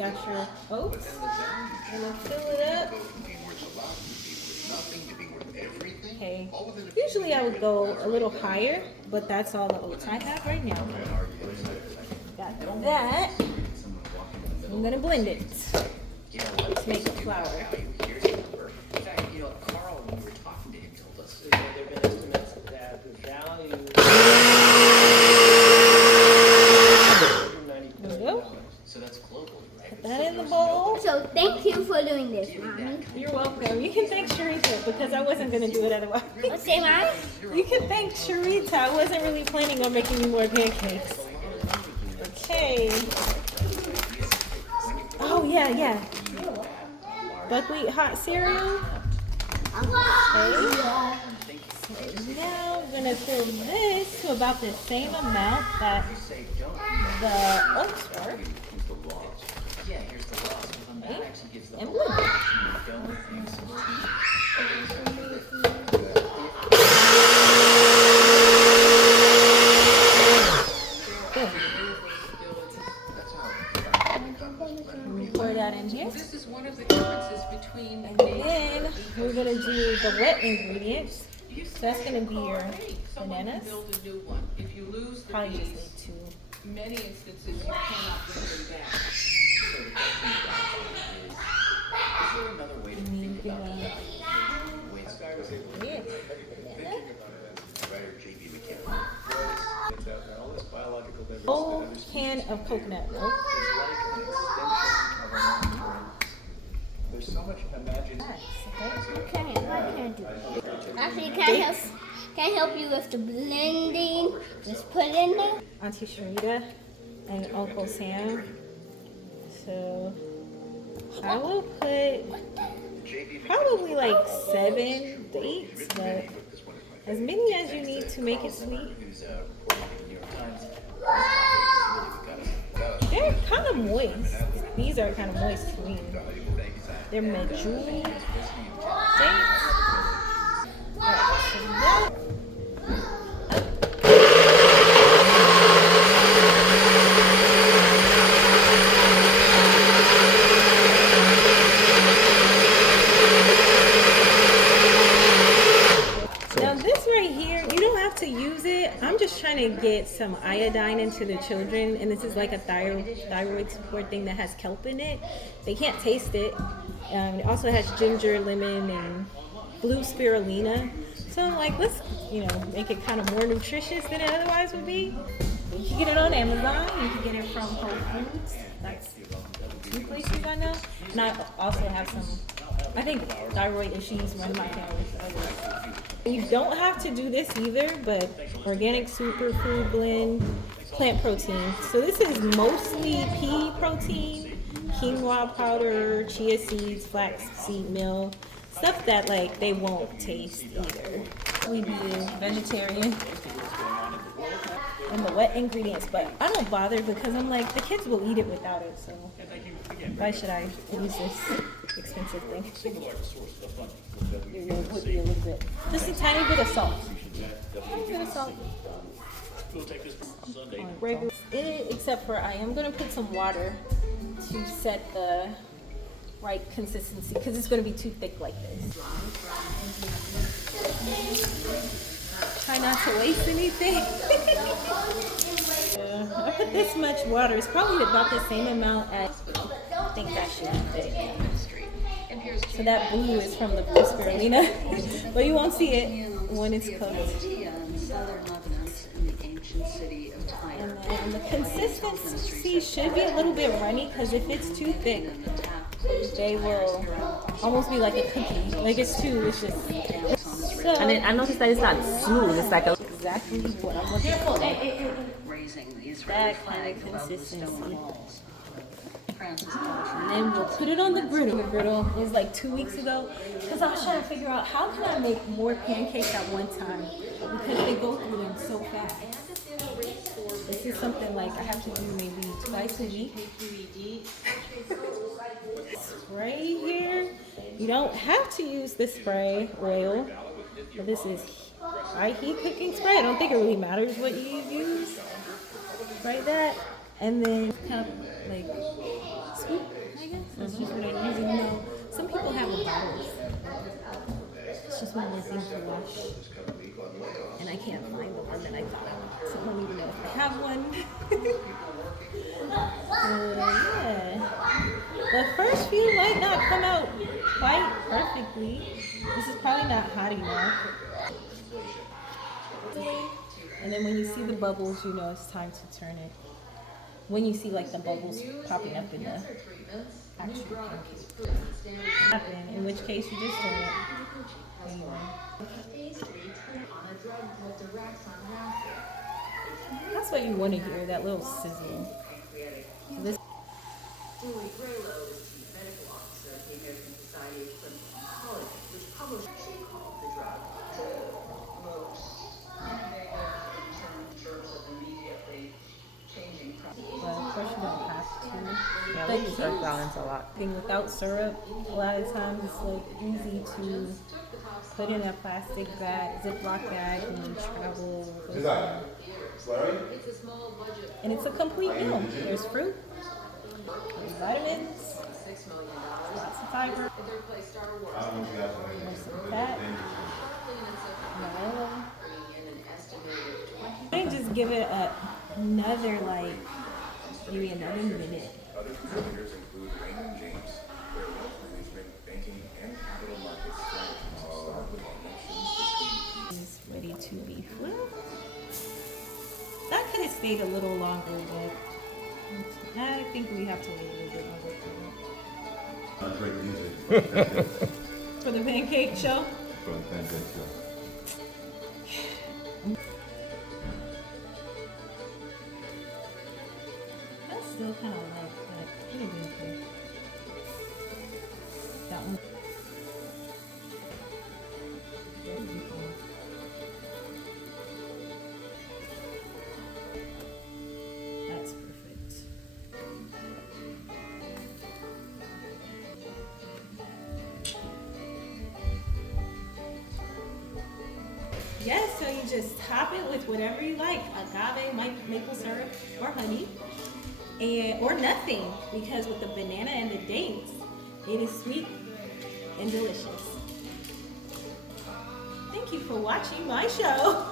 got your oats. And then fill it up. Okay. Usually I would go a little higher, but that's all the oats I have right now. Got that. I'm gonna blend it to make a flour. Carl, when we were talking to him, told us there have been estimates that the value There we go. So that's global, right? Put that in the bowl. So thank you for doing this, Mommy. You're welcome. You can thank Sharita because I wasn't gonna do it otherwise. Okay, Mom? You can thank Sharita. I wasn't really planning on making you more pancakes. Okay. Oh yeah. Buckwheat hot cereal. Okay. So now I'm gonna fill this to about the same amount that the oats were. Yeah, here's the loss. That actually gives the And blend it. Pour that in here. This is one of the differences between And then we're gonna do the wet ingredients. So that's gonna be your bananas. build a new one. If you lose the Probably just piece, need two. many instances you cannot bring them back. So the question is there another way to think about the value? Yeah. Whole can of coconut milk. There's so much imagination. Okay, what can I do? Actually, can I help you with the blending? Just put it in there. Auntie Sharita and Uncle Sam. So I will put probably like 7 dates, but as many as you need to make it sweet. They're kind of moist. These are kind of moist to me. They're medjool dates. Alright, so that now this right here, you don't have to use it. I'm just trying to get some iodine into the children, and this is like a thyroid support thing that has kelp in it. They can't taste it. It also has ginger, lemon, and blue spirulina. So I'm like, let's make it kind of more nutritious than it otherwise would be. You can get it on Amazon. You can get it from Whole Foods. That's 2 places I know. And I also have some, I think, thyroid issues run my family. So you don't have to do this either, but organic superfood blend, plant protein. So this is mostly pea protein, quinoa powder, chia seeds, flax seed meal, stuff that like they won't taste either. We do vegetarian and the wet ingredients, but I don't bother because I'm like, the kids will eat it without it, so why should I use this expensive thing? It would be a little bit. Just a tiny bit of salt. Tiny bit of salt. Regular, except for I am going to put some water to set the right consistency because it's going to be too thick like this. Try not to waste anything. I put this much water. It's probably about the same amount as I think that should be thick. So that blue is from the blue spirulina, but you won't see it when it's cooked. And then the consistency should be a little bit runny because if it's too thick, they will almost be like a cookie. Like it's just. So, and then I noticed that it's not smooth. It's like a exactly what I'm looking for. That kind of consistency. And then we'll put it on the griddle. The griddle was like 2 weeks ago because I was trying to figure out how can I make more pancakes at one time because they go through them so fast. This is something like I have to do maybe twice a week. Spray here. You don't have to use the spray oil, but this is high heat cooking spray. I don't think it really matters what you use. Spray that, and then kind of like scoop That's just what I use. You know, some people have the bottles. It's just one more thing to wash. And I can't find the one that I thought I would. So I don't even know if I have one. Yeah. The first few might not come out quite perfectly. This is probably not hot enough. And then when you see the bubbles, you know it's time to turn it. When you see like the bubbles popping up in the actual pancake. In which case you just turn it. Anyway. That's what you want to hear, that little sizzle. So this well, of course you don't have to. Yeah, But we use earth balance a lot. thing without syrup, a lot of times it's like easy to put in a plastic bag, Ziploc bag when you travel. And it's a complete meal. There's fruit, there's vitamins, lots of fiber, there's some fat, vanilla. I just give it another like maybe another minute. Other contributors include Raymond James, their wealth management, banking, and capital markets strategies start with connections between. It's ready to be flipped. That could have stayed a little longer, but I think we have to wait a little bit longer Great music. for the pancake show. For the pancake show. That's still kind of light, but it'll be okay. That one. It'll be fine. That's perfect. Yes, so you just top it with whatever you like, agave, maple syrup, or honey, or nothing, because with the banana and the dates, it is sweet and delicious. Thank you for watching my show.